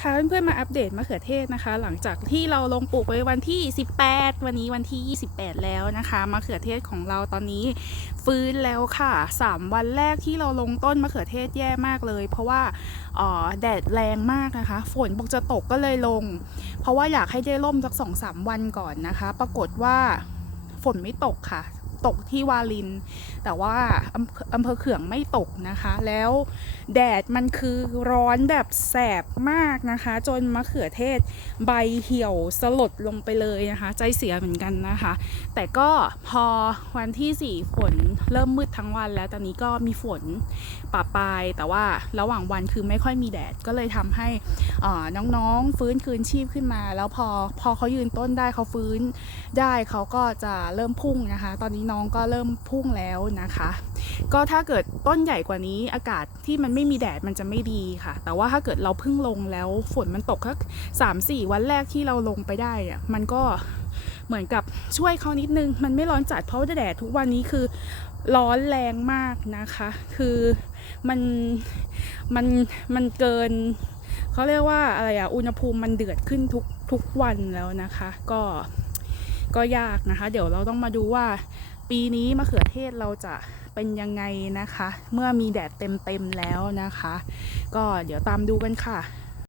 พาเพื่อนๆมาอัปเดตมะเขือเทศนะคะ หลังจากที่เราลงปลูกไว้วันที่ 18 วันนี้วันที่ 28 แล้วนะคะมะเขือเทศของเราตอนนี้ฟื้นแล้วค่ะ 3 วันแรกที่เราลงต้นมะเขือเทศแย่มากเลย เพราะว่าออแดดแรงมากนะคะ ฝนบอกจะตกก็เลยลง เพราะว่าอยากให้ได้ร่มสัก 2-3 วันก่อนนะคะ ปรากฏว่าฝนไม่ตกค่ะ ตกที่วาลิน แต่ว่าอำเภอเขื่องไม่ตกนะคะ แล้วแดดมันคือร้อนแบบแสบมากนะคะ จนมะเขือเทศใบเหี่ยวสลดลงไปเลยนะคะ ใจเสียเหมือนกันนะคะ แต่ก็พอวันที่สี่ฝนเริ่มมืดทั้งวันแล้วตอนนี้ก็มีฝนปะปลาย แต่ว่าระหว่างวันคือไม่ค่อยมีแดดก็เลยทำให้น้องๆฟื้นคืนชีพขึ้นมา แล้วพอพอเขายืนต้นได้เขาฟื้นได้เขาก็จะเริ่มพุ่งนะคะ ตอนนี้น้องก็เริ่มพุ่งแล้วนะคะ ก็ถ้าเกิดต้นใหญ่กว่านี้อากาศที่มันไม่มีแดดมันจะไม่ดีค่ะ แต่ว่าถ้าเกิดเราเพิ่งลงแล้วฝนมันตกแค่สามสี่วันแรกที่เราลงไปได้อะมันก็เหมือนกับช่วยเขานิดนึง มันไม่ร้อนจัดเพราะว่าแดดทุกวันนี้คือร้อนแรงมากนะคะ คือมันมันมันเกินเขาเรียกว่าอะไรอะอุณหภูมิมันเดือดขึ้นทุกทุกวันแล้วนะคะ ก็ก็ยากนะคะ เดี๋ยวเราต้องมาดูว่า ปีนี้มะเขือเทศเราจะเป็นยังไงนะคะ เมื่อมีแดดเต็มๆแล้วนะคะ ก็เดี๋ยวตามดูกันค่ะ